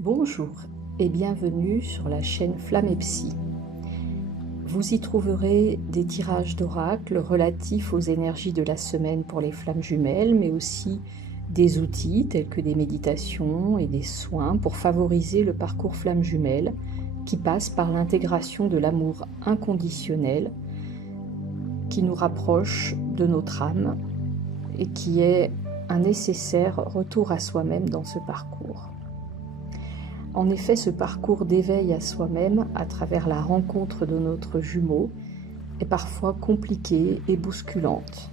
Bonjour et bienvenue sur la chaîne Flamme et Psy. Vous y trouverez des tirages d'oracle relatifs aux énergies de la semaine pour les flammes jumelles, mais aussi des outils tels que des méditations et des soins pour favoriser le parcours flamme jumelle qui passe par l'intégration de l'amour inconditionnel qui nous rapproche de notre âme et qui est un nécessaire retour à soi-même dans ce parcours. En effet, ce parcours d'éveil à soi-même à travers la rencontre de notre jumeau est parfois compliqué et bousculante.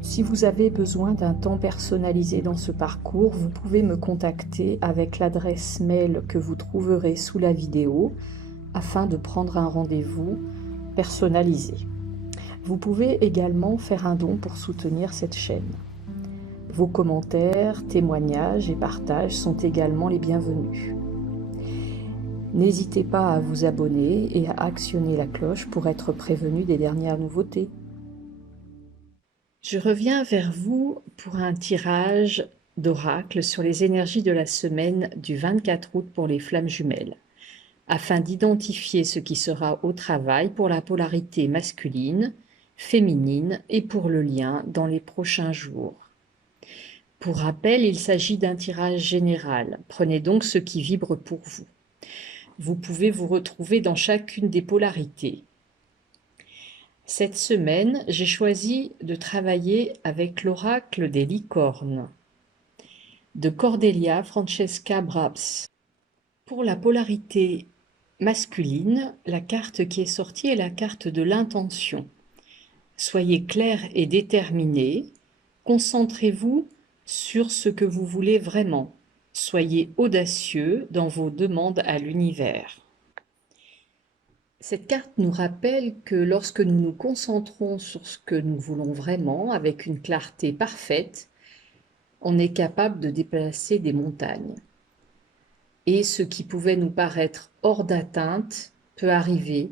Si vous avez besoin d'un temps personnalisé dans ce parcours, vous pouvez me contacter avec l'adresse mail que vous trouverez sous la vidéo afin de prendre un rendez-vous personnalisé. Vous pouvez également faire un don pour soutenir cette chaîne. Vos commentaires, témoignages et partages sont également les bienvenus. N'hésitez pas à vous abonner et à actionner la cloche pour être prévenu des dernières nouveautés. Je reviens vers vous pour un tirage d'oracle sur les énergies de la semaine du 24 août pour les flammes jumelles, afin d'identifier ce qui sera au travail pour la polarité masculine, féminine et pour le lien dans les prochains jours. Pour rappel, il s'agit d'un tirage général. Prenez donc ce qui vibre pour vous. Vous pouvez vous retrouver dans chacune des polarités. Cette semaine, j'ai choisi de travailler avec l'oracle des licornes de Cordelia Francesca Brabs. Pour la polarité masculine, la carte qui est sortie est la carte de l'intention. Soyez clair et déterminé. Concentrez-vous sur ce que vous voulez vraiment. Soyez audacieux dans vos demandes à l'univers. Cette carte nous rappelle que lorsque nous nous concentrons sur ce que nous voulons vraiment, avec une clarté parfaite, on est capable de déplacer des montagnes. Et ce qui pouvait nous paraître hors d'atteinte peut arriver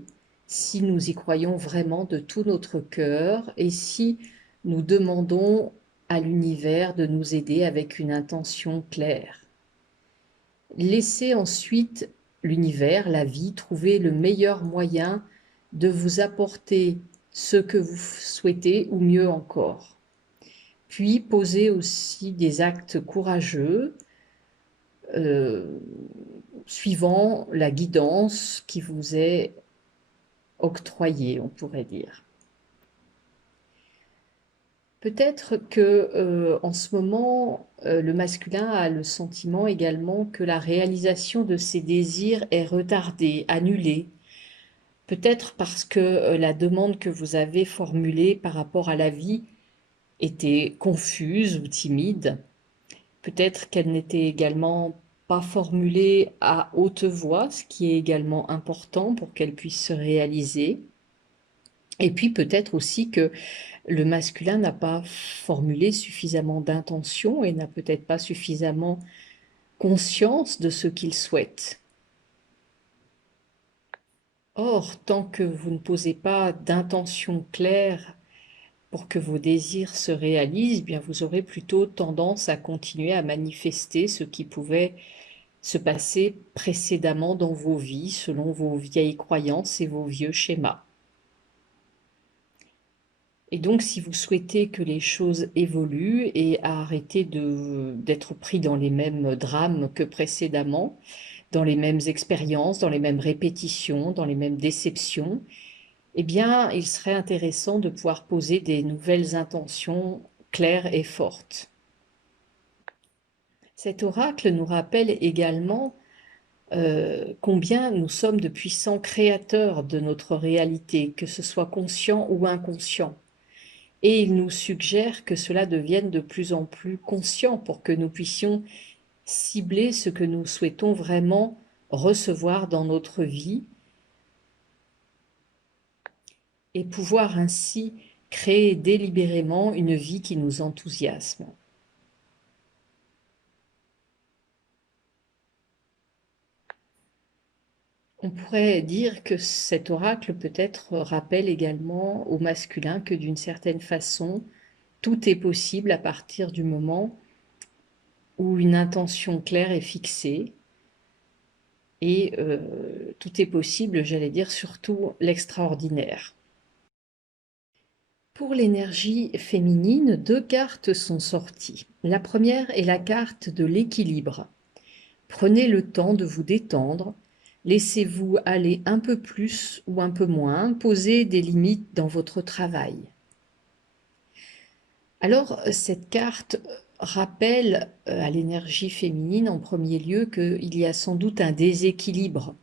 si nous y croyons vraiment de tout notre cœur et si nous demandons à l'univers de nous aider avec une intention claire. Laissez ensuite l'univers, la vie, trouver le meilleur moyen de vous apporter ce que vous souhaitez ou mieux encore. Puis posez aussi des actes courageux suivant la guidance qui vous est octroyée, on pourrait dire. Peut-être que en ce moment, le masculin a le sentiment également que la réalisation de ses désirs est retardée, annulée. Peut-être parce que la demande que vous avez formulée par rapport à la vie était confuse ou timide. Peut-être qu'elle n'était également pas formulée à haute voix, ce qui est également important pour qu'elle puisse se réaliser. Et puis peut-être aussi que le masculin n'a pas formulé suffisamment d'intention et n'a peut-être pas suffisamment conscience de ce qu'il souhaite. Or, tant que vous ne posez pas d'intention claire pour que vos désirs se réalisent, bien vous aurez plutôt tendance à continuer à manifester ce qui pouvait se passer précédemment dans vos vies, selon vos vieilles croyances et vos vieux schémas. Et donc, si vous souhaitez que les choses évoluent et arrêter d'être pris dans les mêmes drames que précédemment, dans les mêmes expériences, dans les mêmes répétitions, dans les mêmes déceptions, eh bien, il serait intéressant de pouvoir poser des nouvelles intentions claires et fortes. Cet oracle nous rappelle également combien nous sommes de puissants créateurs de notre réalité, que ce soit conscient ou inconscient. Et il nous suggère que cela devienne de plus en plus conscient pour que nous puissions cibler ce que nous souhaitons vraiment recevoir dans notre vie et pouvoir ainsi créer délibérément une vie qui nous enthousiasme. On pourrait dire que cet oracle peut-être rappelle également au masculin que d'une certaine façon, tout est possible à partir du moment où une intention claire est fixée et tout est possible, j'allais dire, surtout l'extraordinaire. Pour l'énergie féminine, 2 cartes sont sorties. La première est la carte de l'équilibre. Prenez le temps de vous détendre, laissez-vous aller un peu plus ou un peu moins, posez des limites dans votre travail. Alors, cette carte rappelle à l'énergie féminine en premier lieu qu'il y a sans doute un déséquilibre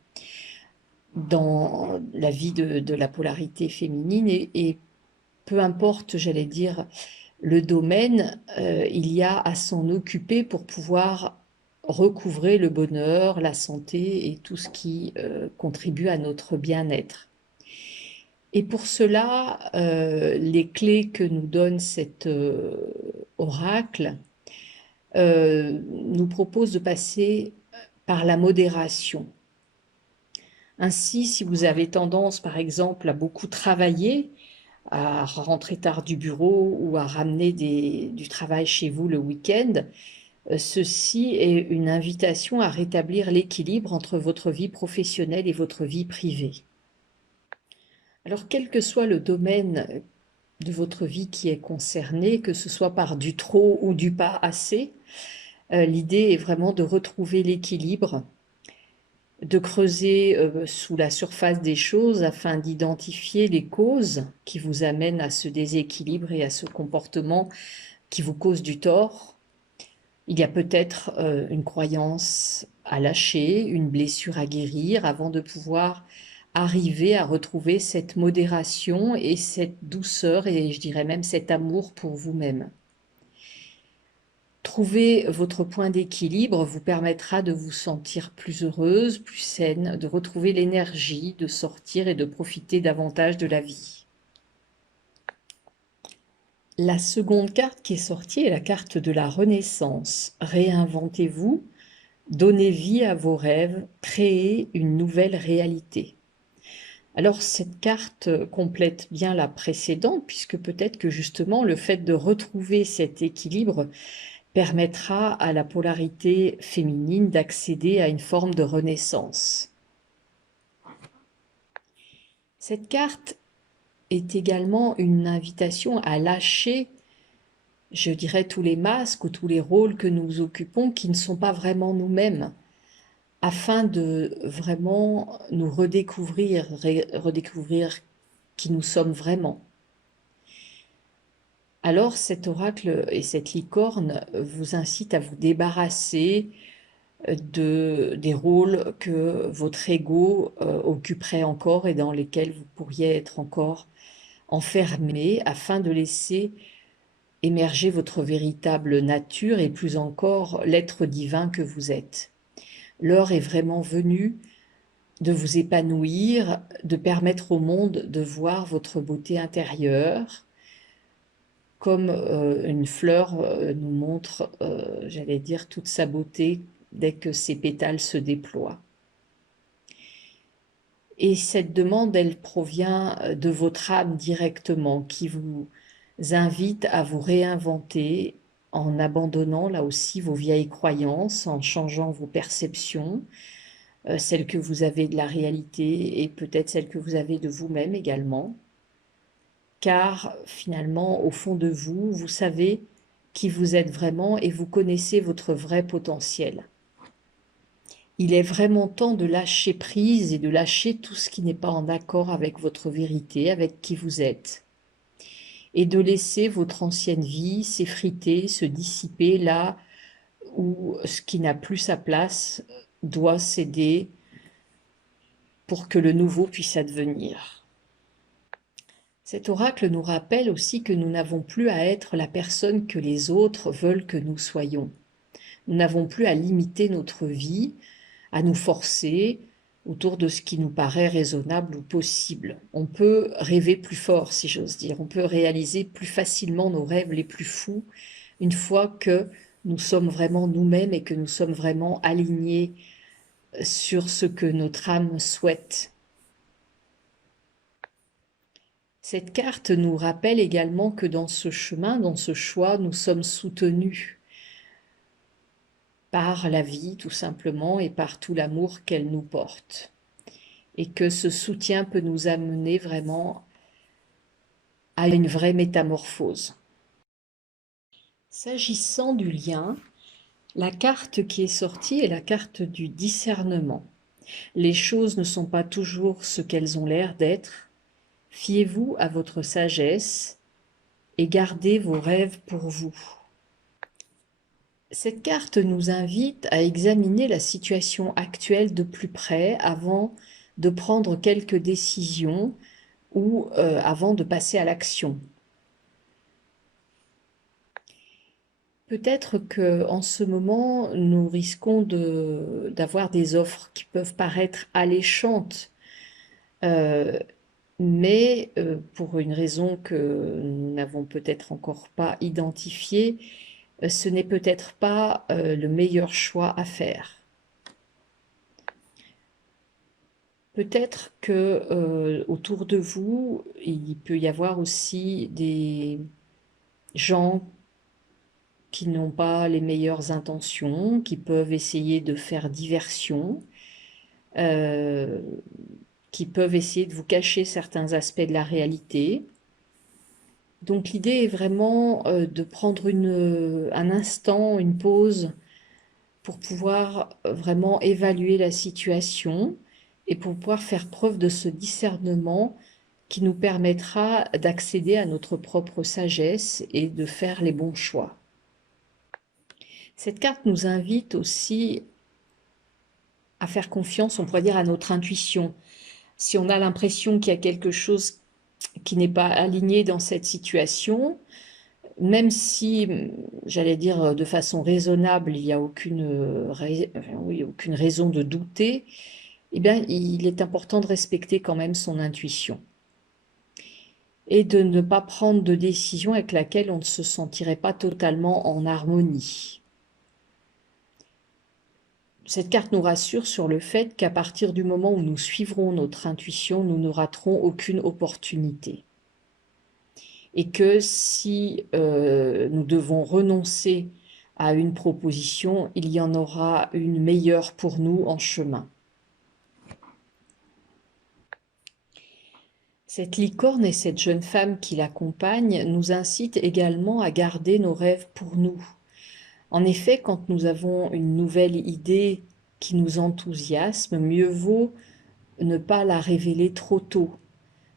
dans la vie de la polarité féminine et peu importe, j'allais dire, le domaine, il y a à s'en occuper pour pouvoir recouvrer le bonheur, la santé et tout ce qui contribue à notre bien-être. Et pour cela, les clés que nous donne cet oracle nous proposent de passer par la modération. Ainsi, si vous avez tendance, par exemple, à beaucoup travailler, à rentrer tard du bureau ou à ramener du travail chez vous le week-end, ceci est une invitation à rétablir l'équilibre entre votre vie professionnelle et votre vie privée. Alors, quel que soit le domaine de votre vie qui est concerné, que ce soit par du trop ou du pas assez, l'idée est vraiment de retrouver l'équilibre, de creuser sous la surface des choses afin d'identifier les causes qui vous amènent à ce déséquilibre et à ce comportement qui vous cause du tort. Il y a peut-être une croyance à lâcher, une blessure à guérir avant de pouvoir arriver à retrouver cette modération et cette douceur et je dirais même cet amour pour vous-même. Trouver votre point d'équilibre vous permettra de vous sentir plus heureuse, plus saine, de retrouver l'énergie, de sortir et de profiter davantage de la vie. La seconde carte qui est sortie est la carte de la Renaissance. Réinventez-vous, donnez vie à vos rêves, créez une nouvelle réalité. Alors cette carte complète bien la précédente puisque peut-être que justement le fait de retrouver cet équilibre permettra à la polarité féminine d'accéder à une forme de renaissance. Cette carte est également une invitation à lâcher, je dirais, tous les masques ou tous les rôles que nous occupons qui ne sont pas vraiment nous-mêmes, afin de vraiment nous redécouvrir qui nous sommes vraiment. Alors cet oracle et cette licorne vous incitent à vous débarrasser des rôles que votre ego occuperait encore et dans lesquels vous pourriez être encore enfermé afin de laisser émerger votre véritable nature et plus encore l'être divin que vous êtes. L'heure est vraiment venue de vous épanouir, de permettre au monde de voir votre beauté intérieure, comme une fleur nous montre, j'allais dire, toute sa beauté dès que ses pétales se déploient. Et cette demande, elle provient de votre âme directement, qui vous invite à vous réinventer en abandonnant là aussi vos vieilles croyances, en changeant vos perceptions, celles que vous avez de la réalité et peut-être celles que vous avez de vous-même également. Car finalement, au fond de vous, vous savez qui vous êtes vraiment et vous connaissez votre vrai potentiel. Il est vraiment temps de lâcher prise et de lâcher tout ce qui n'est pas en accord avec votre vérité, avec qui vous êtes, et de laisser votre ancienne vie s'effriter, se dissiper là où ce qui n'a plus sa place doit céder pour que le nouveau puisse advenir. Cet oracle nous rappelle aussi que nous n'avons plus à être la personne que les autres veulent que nous soyons. Nous n'avons plus à limiter notre vie, à nous forcer autour de ce qui nous paraît raisonnable ou possible. On peut rêver plus fort, si j'ose dire. On peut réaliser plus facilement nos rêves les plus fous une fois que nous sommes vraiment nous-mêmes et que nous sommes vraiment alignés sur ce que notre âme souhaite. Cette carte nous rappelle également que dans ce chemin, dans ce choix, nous sommes soutenus. par la vie tout simplement et par tout l'amour qu'elle nous porte. Et que ce soutien peut nous amener vraiment à une vraie métamorphose. S'agissant du lien, la carte qui est sortie est la carte du discernement. Les choses ne sont pas toujours ce qu'elles ont l'air d'être. Fiez-vous à votre sagesse et gardez vos rêves pour vous. Cette carte nous invite à examiner la situation actuelle de plus près avant de prendre quelques décisions ou avant de passer à l'action. Peut-être qu'en ce moment, nous risquons d'avoir des offres qui peuvent paraître alléchantes, euh, mais pour une raison que nous n'avons peut-être encore pas identifiée, ce n'est peut-être pas le meilleur choix à faire. Peut-être que autour de vous, il peut y avoir aussi des gens qui n'ont pas les meilleures intentions, qui peuvent essayer de faire diversion, euh, qui peuvent essayer de vous cacher certains aspects de la réalité. Donc l'idée est vraiment de prendre un instant, une pause pour pouvoir vraiment évaluer la situation et pour pouvoir faire preuve de ce discernement qui nous permettra d'accéder à notre propre sagesse et de faire les bons choix. Cette carte nous invite aussi à faire confiance, on pourrait dire, à notre intuition. Si on a l'impression qu'il y a quelque chose qui n'est pas aligné dans cette situation, même si, j'allais dire de façon raisonnable, il n'y a aucune raison de douter, eh bien, il est important de respecter quand même son intuition et de ne pas prendre de décision avec laquelle on ne se sentirait pas totalement en harmonie. Cette carte nous rassure sur le fait qu'à partir du moment où nous suivrons notre intuition, nous ne raterons aucune opportunité. Et que si nous devons renoncer à une proposition, il y en aura une meilleure pour nous en chemin. Cette licorne et cette jeune femme qui l'accompagne nous incitent également à garder nos rêves pour nous. En effet, quand nous avons une nouvelle idée qui nous enthousiasme, mieux vaut ne pas la révéler trop tôt.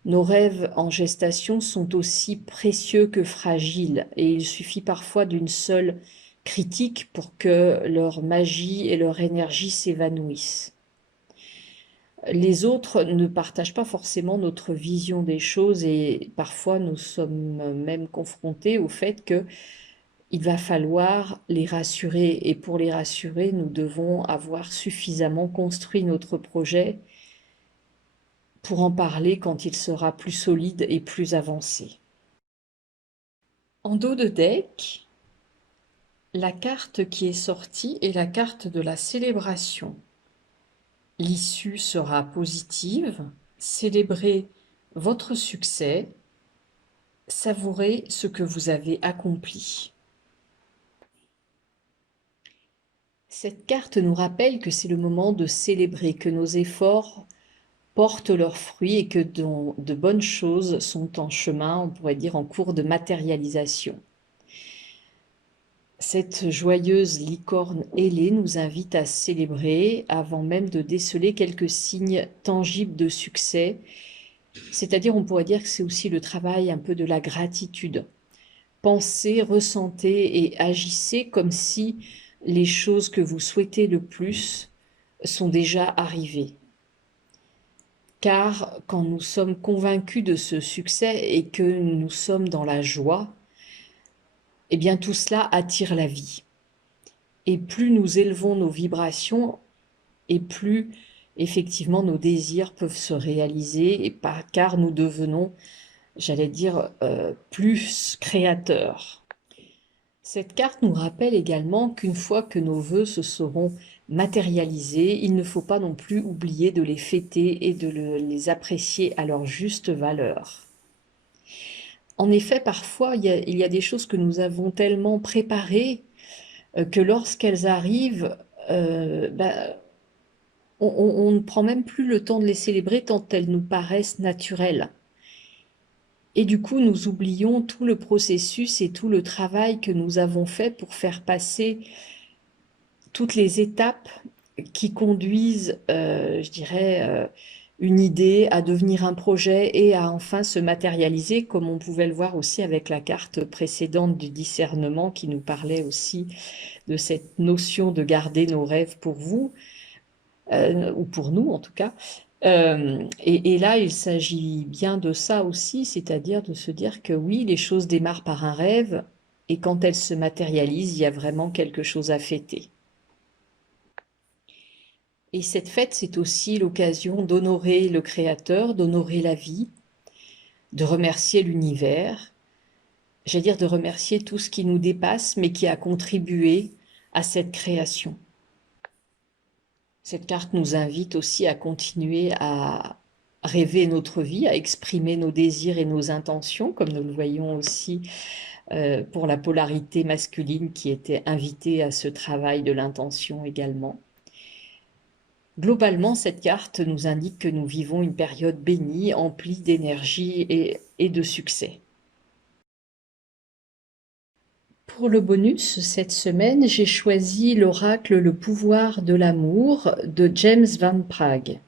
Nos rêves en gestation sont aussi précieux que fragiles et il suffit parfois d'une seule critique pour que leur magie et leur énergie s'évanouissent. Les autres ne partagent pas forcément notre vision des choses et parfois nous sommes même confrontés au fait que il va falloir les rassurer et pour les rassurer, nous devons avoir suffisamment construit notre projet pour en parler quand il sera plus solide et plus avancé. En dos de deck, la carte qui est sortie est la carte de la célébration. L'issue sera positive, célébrez votre succès, savourez ce que vous avez accompli. Cette carte nous rappelle que c'est le moment de célébrer, que nos efforts portent leurs fruits et que de bonnes choses sont en chemin, on pourrait dire en cours de matérialisation. Cette joyeuse licorne ailée nous invite à célébrer avant même de déceler quelques signes tangibles de succès. C'est-à-dire, on pourrait dire que c'est aussi le travail un peu de la gratitude. Pensez, ressentez et agissez comme si les choses que vous souhaitez le plus sont déjà arrivées. Car quand nous sommes convaincus de ce succès et que nous sommes dans la joie, eh bien tout cela attire la vie. Et plus nous élevons nos vibrations, et plus effectivement nos désirs peuvent se réaliser, et car nous devenons, j'allais dire, plus créateurs. Cette carte nous rappelle également qu'une fois que nos vœux se seront matérialisés, il ne faut pas non plus oublier de les fêter et de les apprécier à leur juste valeur. En effet, parfois, il y a des choses que nous avons tellement préparées que lorsqu'elles arrivent, on ne prend même plus le temps de les célébrer tant elles nous paraissent naturelles. Et du coup, nous oublions tout le processus et tout le travail que nous avons fait pour faire passer toutes les étapes qui conduisent, je dirais, une idée à devenir un projet et à enfin se matérialiser, comme on pouvait le voir aussi avec la carte précédente du discernement qui nous parlait aussi de cette notion de garder nos rêves pour vous, ou pour nous en tout cas. Et là, il s'agit bien de ça aussi, c'est-à-dire de se dire que oui, les choses démarrent par un rêve, et quand elles se matérialisent, il y a vraiment quelque chose à fêter. Et cette fête, c'est aussi l'occasion d'honorer le Créateur, d'honorer la vie, de remercier l'univers, j'allais dire de remercier tout ce qui nous dépasse, mais qui a contribué à cette création. Cette carte nous invite aussi à continuer à rêver notre vie, à exprimer nos désirs et nos intentions, comme nous le voyons aussi pour la polarité masculine qui était invitée à ce travail de l'intention également. Globalement, cette carte nous indique que nous vivons une période bénie, emplie d'énergie et de succès. Pour le bonus, cette semaine, j'ai choisi l'oracle Le pouvoir de l'amour de James Van Praagh.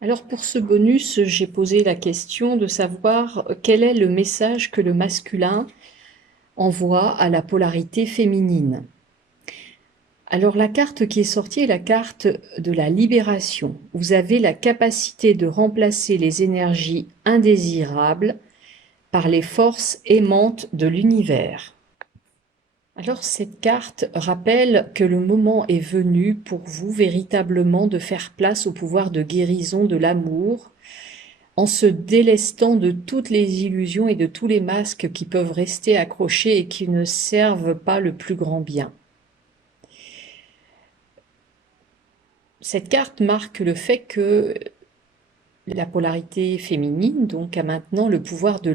Alors pour ce bonus, j'ai posé la question de savoir quel est le message que le masculin envoie à la polarité féminine. Alors la carte qui est sortie est la carte de la libération. Vous avez la capacité de remplacer les énergies indésirables par les forces aimantes de l'univers. Alors cette carte rappelle que le moment est venu pour vous véritablement de faire place au pouvoir de guérison de l'amour, en se délestant de toutes les illusions et de tous les masques qui peuvent rester accrochés et qui ne servent pas le plus grand bien. Cette carte marque le fait que la polarité féminine donc a maintenant le pouvoir de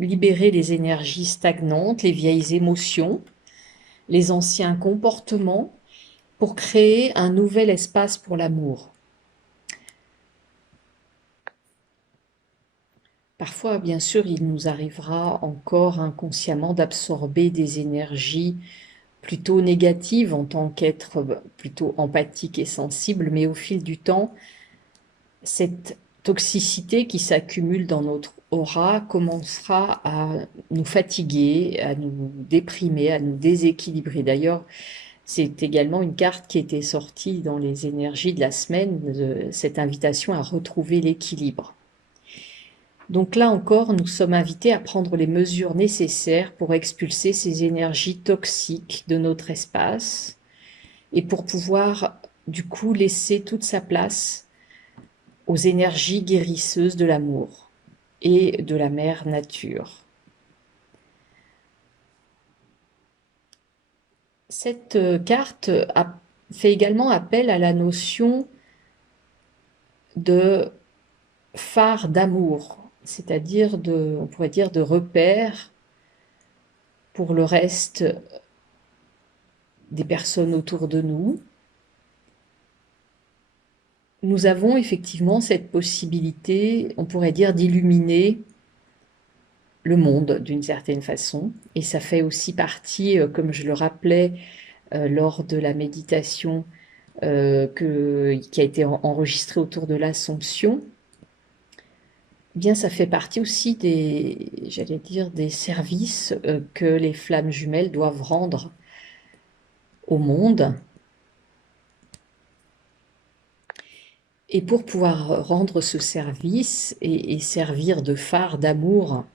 libérer les énergies stagnantes, les vieilles émotions, les anciens comportements, pour créer un nouvel espace pour l'amour. Parfois, bien sûr, il nous arrivera encore inconsciemment d'absorber des énergies plutôt négatives en tant qu'être plutôt empathique et sensible, mais au fil du temps, cette toxicité qui s'accumule dans notre aura commencera à nous fatiguer, à nous déprimer, à nous déséquilibrer. D'ailleurs, c'est également une carte qui était sortie dans les énergies de la semaine, de cette invitation à retrouver l'équilibre. Donc là encore, nous sommes invités à prendre les mesures nécessaires pour expulser ces énergies toxiques de notre espace et pour pouvoir du coup laisser toute sa place aux énergies guérisseuses de l'amour et de la mère nature. Cette carte fait également appel à la notion de phare d'amour, c'est-à-dire on pourrait dire de repère pour le reste des personnes autour de nous. Nous avons effectivement cette possibilité, on pourrait dire, d'illuminer le monde d'une certaine façon, et ça fait aussi partie, comme je le rappelais lors de la méditation qui a été enregistrée autour de l'Assomption, eh bien ça fait partie aussi j'allais dire, des services que les flammes jumelles doivent rendre au monde. Et pour pouvoir rendre ce service et servir de phare d'amour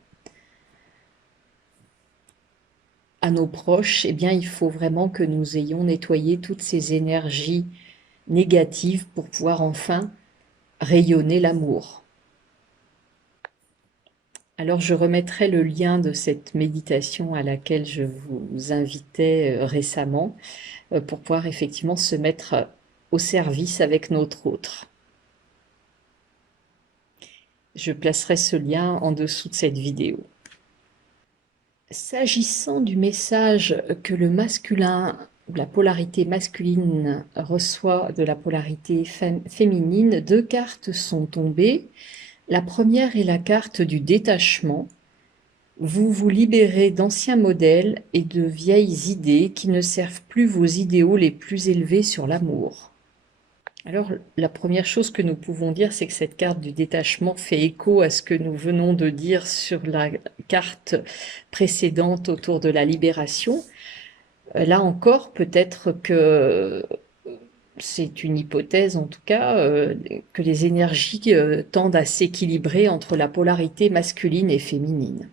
à nos proches, eh bien, il faut vraiment que nous ayons nettoyé toutes ces énergies négatives pour pouvoir enfin rayonner l'amour. Alors, je remettrai le lien de cette méditation à laquelle je vous invitais récemment pour pouvoir effectivement se mettre au service avec notre autre. Je placerai ce lien en dessous de cette vidéo. S'agissant du message que le masculin ou la polarité masculine reçoit de la polarité féminine, deux cartes sont tombées. La première est la carte du détachement. Vous vous libérez d'anciens modèles et de vieilles idées qui ne servent plus vos idéaux les plus élevés sur l'amour. Alors, la première chose que nous pouvons dire, c'est que cette carte du détachement fait écho à ce que nous venons de dire sur la carte précédente autour de la libération. Là encore, peut-être que c'est une hypothèse en tout cas, que les énergies tendent à s'équilibrer entre la polarité masculine et féminine.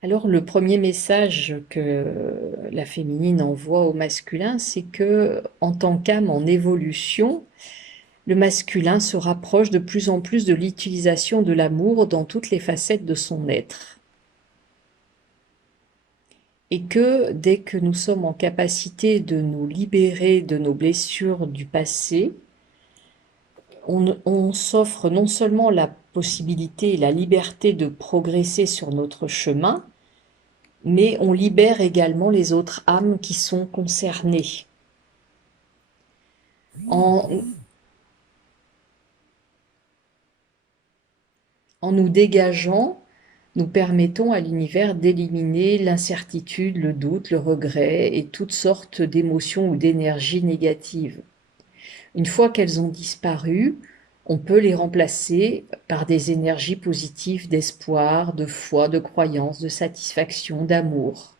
Alors le premier message que la féminine envoie au masculin, c'est que en tant qu'âme en évolution, le masculin se rapproche de plus en plus de l'utilisation de l'amour dans toutes les facettes de son être. Et que dès que nous sommes en capacité de nous libérer de nos blessures du passé, on s'offre non seulement la possibilité et la liberté de progresser sur notre chemin, mais on libère également les autres âmes qui sont concernées. En nous dégageant, nous permettons à l'univers d'éliminer l'incertitude, le doute, le regret et toutes sortes d'émotions ou d'énergies négatives. Une fois qu'elles ont disparu, on peut les remplacer par des énergies positives d'espoir, de foi, de croyance, de satisfaction, d'amour.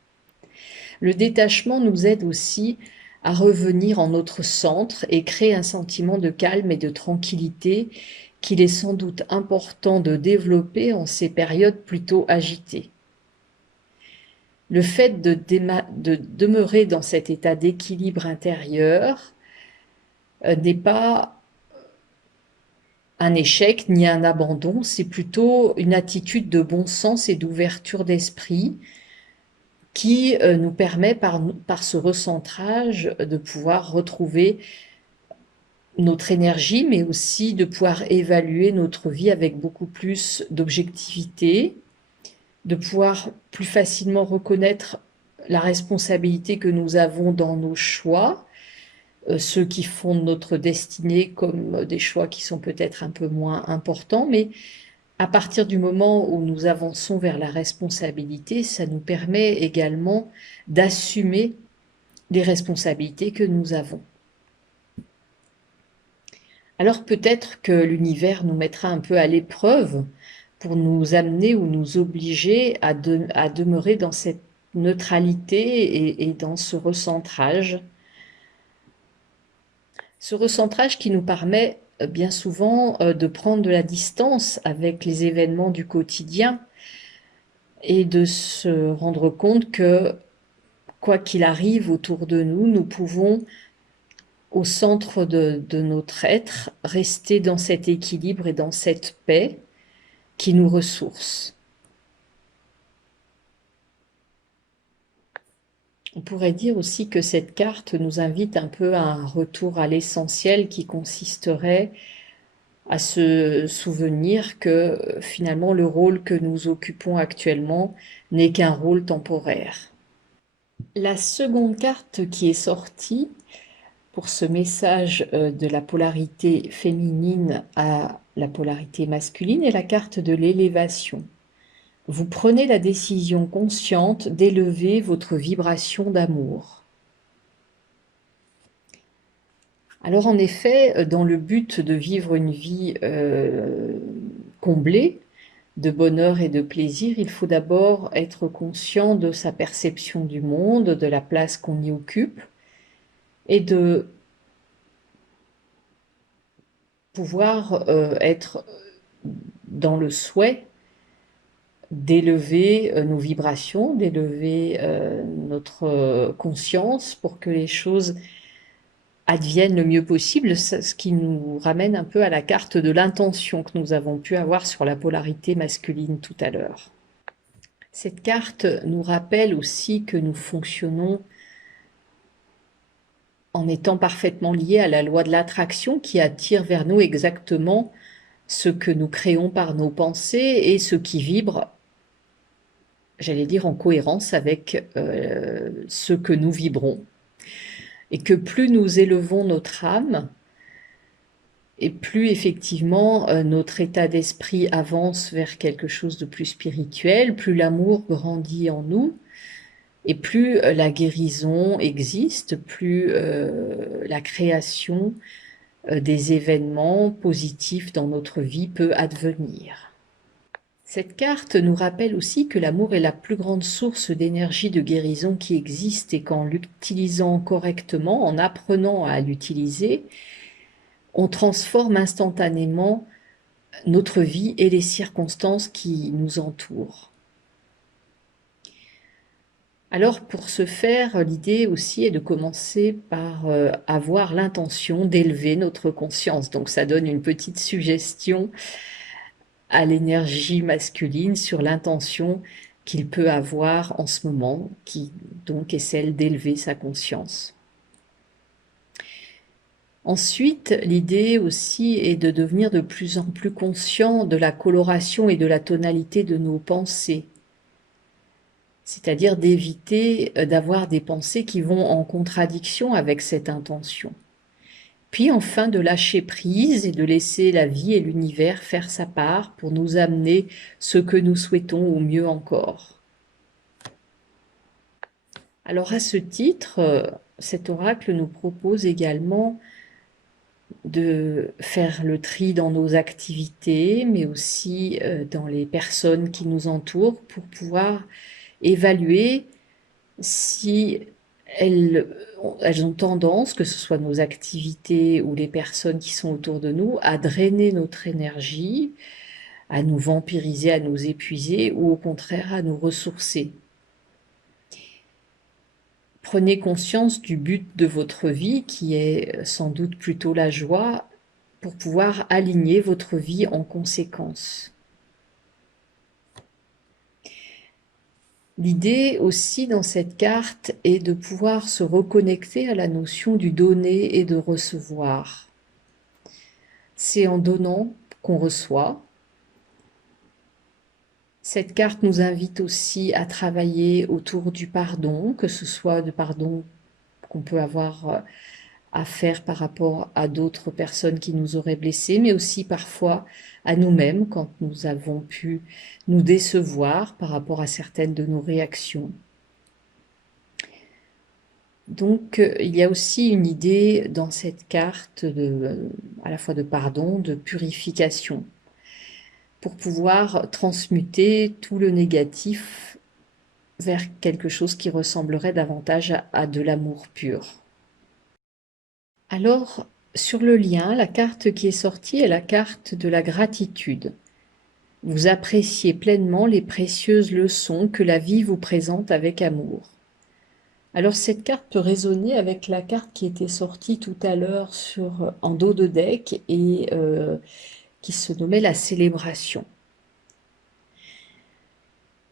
Le détachement nous aide aussi à revenir en notre centre et créer un sentiment de calme et de tranquillité qu'il est sans doute important de développer en ces périodes plutôt agitées. Le fait de demeurer dans cet état d'équilibre intérieur n'est pas un échec ni un abandon, c'est plutôt une attitude de bon sens et d'ouverture d'esprit qui nous permet par ce recentrage de pouvoir retrouver notre énergie, mais aussi de pouvoir évaluer notre vie avec beaucoup plus d'objectivité, de pouvoir plus facilement reconnaître la responsabilité que nous avons dans nos choix, ceux qui fondent notre destinée comme des choix qui sont peut-être un peu moins importants, mais à partir du moment où nous avançons vers la responsabilité, ça nous permet également d'assumer les responsabilités que nous avons. Alors peut-être que l'univers nous mettra un peu à l'épreuve pour nous amener ou nous obliger à demeurer dans cette neutralité et dans ce recentrage. Ce recentrage qui nous permet bien souvent de prendre de la distance avec les événements du quotidien et de se rendre compte que quoi qu'il arrive autour de nous, nous pouvons, au centre de notre être, rester dans cet équilibre et dans cette paix qui nous ressource. On pourrait dire aussi que cette carte nous invite un peu à un retour à l'essentiel qui consisterait à se souvenir que finalement le rôle que nous occupons actuellement n'est qu'un rôle temporaire. La seconde carte qui est sortie pour ce message de la polarité féminine à la polarité masculine est la carte de l'élévation. Vous prenez la décision consciente d'élever votre vibration d'amour. Alors en effet, dans le but de vivre une vie comblée de bonheur et de plaisir, il faut d'abord être conscient de sa perception du monde, de la place qu'on y occupe, et de pouvoir être dans le souhait d'élever nos vibrations, d'élever notre conscience pour que les choses adviennent le mieux possible, ce qui nous ramène un peu à la carte de l'intention que nous avons pu avoir sur la polarité masculine tout à l'heure. Cette carte nous rappelle aussi que nous fonctionnons en étant parfaitement liés à la loi de l'attraction qui attire vers nous exactement ce que nous créons par nos pensées et ce qui vibre j'allais dire, en cohérence avec ce que nous vibrons. Et que plus nous élevons notre âme, et plus effectivement notre état d'esprit avance vers quelque chose de plus spirituel, plus l'amour grandit en nous, et plus la guérison existe, plus la création des événements positifs dans notre vie peut advenir. Cette carte nous rappelle aussi que l'amour est la plus grande source d'énergie de guérison qui existe et qu'en l'utilisant correctement, en apprenant à l'utiliser, on transforme instantanément notre vie et les circonstances qui nous entourent. Alors pour ce faire, l'idée aussi est de commencer par avoir l'intention d'élever notre conscience. Donc ça donne une petite suggestion à l'énergie masculine sur l'intention qu'il peut avoir en ce moment, qui donc est celle d'élever sa conscience. Ensuite, l'idée aussi est de devenir de plus en plus conscient de la coloration et de la tonalité de nos pensées, c'est-à-dire d'éviter d'avoir des pensées qui vont en contradiction avec cette intention. Puis enfin de lâcher prise et de laisser la vie et l'univers faire sa part pour nous amener ce que nous souhaitons ou mieux encore. Alors à ce titre, cet oracle nous propose également de faire le tri dans nos activités, mais aussi dans les personnes qui nous entourent pour pouvoir évaluer si elles ont tendance, que ce soit nos activités ou les personnes qui sont autour de nous, à drainer notre énergie, à nous vampiriser, à nous épuiser ou au contraire à nous ressourcer. Prenez conscience du but de votre vie qui est sans doute plutôt la joie pour pouvoir aligner votre vie en conséquence. L'idée aussi dans cette carte est de pouvoir se reconnecter à la notion du donner et de recevoir. C'est en donnant qu'on reçoit. Cette carte nous invite aussi à travailler autour du pardon, que ce soit du pardon qu'on peut avoir à faire par rapport à d'autres personnes qui nous auraient blessés, mais aussi parfois à nous-mêmes quand nous avons pu nous décevoir par rapport à certaines de nos réactions. Donc il y a aussi une idée dans cette carte à la fois de pardon, de purification, pour pouvoir transmuter tout le négatif vers quelque chose qui ressemblerait davantage à de l'amour pur. Alors, sur le lien, la carte qui est sortie est la carte de la gratitude. Vous appréciez pleinement les précieuses leçons que la vie vous présente avec amour. Alors cette carte peut résonner avec la carte qui était sortie tout à l'heure en dos de deck et qui se nommait la célébration.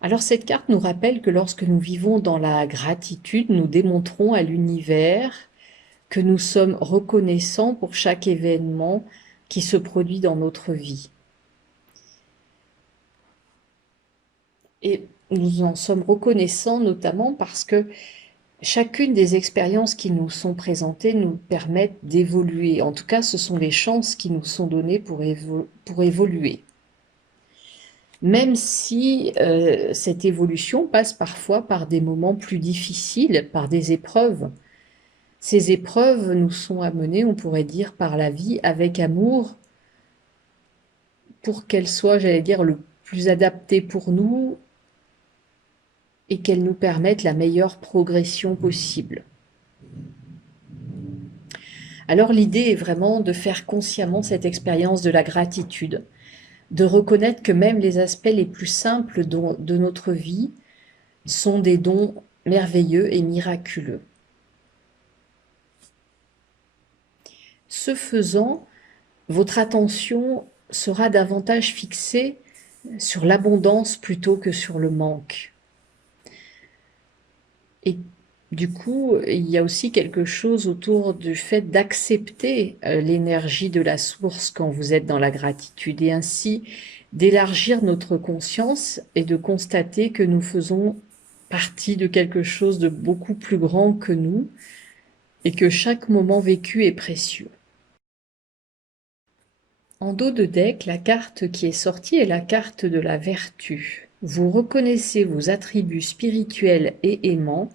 Alors cette carte nous rappelle que lorsque nous vivons dans la gratitude, nous démontrons à l'univers que nous sommes reconnaissants pour chaque événement qui se produit dans notre vie. Et nous en sommes reconnaissants notamment parce que chacune des expériences qui nous sont présentées nous permettent d'évoluer. En tout cas, ce sont les chances qui nous sont données pour évoluer. Même si cette évolution passe parfois par des moments plus difficiles, par des épreuves. Ces épreuves nous sont amenées, on pourrait dire, par la vie avec amour pour qu'elles soient, j'allais dire, le plus adaptées pour nous et qu'elles nous permettent la meilleure progression possible. Alors l'idée est vraiment de faire consciemment cette expérience de la gratitude, de reconnaître que même les aspects les plus simples de notre vie sont des dons merveilleux et miraculeux. Ce faisant, votre attention sera davantage fixée sur l'abondance plutôt que sur le manque. Et Du coup, il y a aussi quelque chose autour du fait d'accepter l'énergie de la source quand vous êtes dans la gratitude et ainsi d'élargir notre conscience et de constater que nous faisons partie de quelque chose de beaucoup plus grand que nous et que chaque moment vécu est précieux. En dos de deck, la carte qui est sortie est la carte de la vertu. Vous reconnaissez vos attributs spirituels et aimants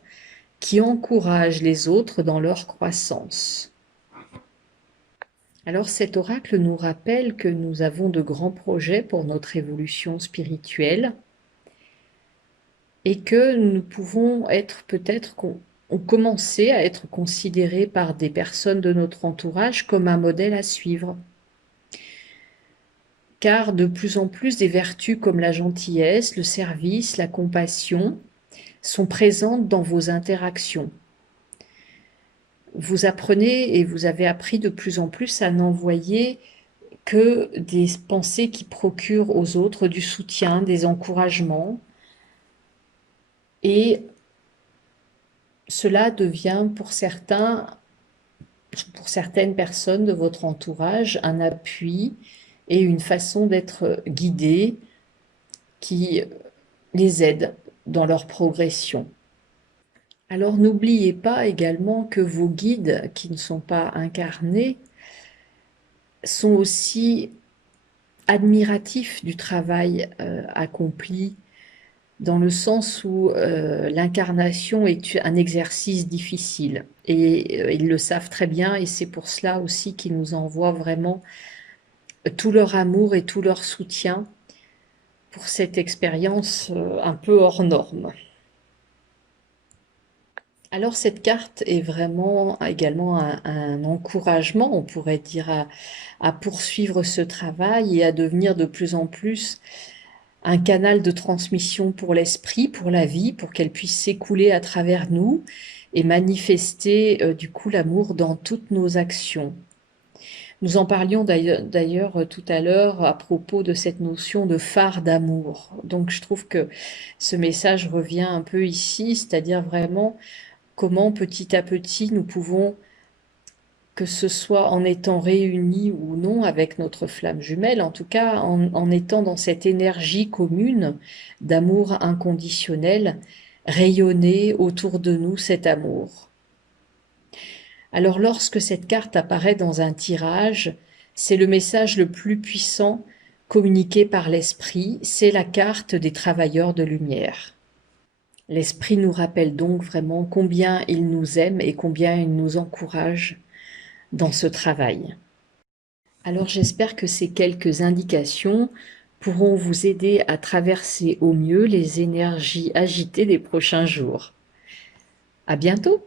qui encouragent les autres dans leur croissance. Alors cet oracle nous rappelle que nous avons de grands projets pour notre évolution spirituelle et que nous pouvons être peut-être commencer à être considérés par des personnes de notre entourage comme un modèle à suivre. Car de plus en plus des vertus comme la gentillesse, le service, la compassion sont présentes dans vos interactions. Vous apprenez et vous avez appris de plus en plus à n'envoyer que des pensées qui procurent aux autres du soutien, des encouragements. Et cela devient pour certains, pour certaines personnes de votre entourage, un appui et une façon d'être guidés qui les aide dans leur progression. Alors n'oubliez pas également que vos guides qui ne sont pas incarnés sont aussi admiratifs du travail accompli, dans le sens où l'incarnation est un exercice difficile. Et ils le savent très bien et c'est pour cela aussi qu'ils nous envoient vraiment tout leur amour et tout leur soutien pour cette expérience un peu hors norme. Alors cette carte est vraiment également un encouragement, on pourrait dire, à poursuivre ce travail et à devenir de plus en plus un canal de transmission pour l'esprit, pour la vie, pour qu'elle puisse s'écouler à travers nous et manifester du coup l'amour dans toutes nos actions. Nous en parlions d'ailleurs tout à l'heure à propos de cette notion de phare d'amour. Donc je trouve que ce message revient un peu ici, c'est-à-dire vraiment comment petit à petit nous pouvons, que ce soit en étant réunis ou non avec notre flamme jumelle, en tout cas en étant dans cette énergie commune d'amour inconditionnel, rayonner autour de nous cet amour. Alors lorsque cette carte apparaît dans un tirage, c'est le message le plus puissant communiqué par l'esprit, c'est la carte des travailleurs de lumière. L'esprit nous rappelle donc vraiment combien il nous aime et combien il nous encourage dans ce travail. Alors j'espère que ces quelques indications pourront vous aider à traverser au mieux les énergies agitées des prochains jours. À bientôt!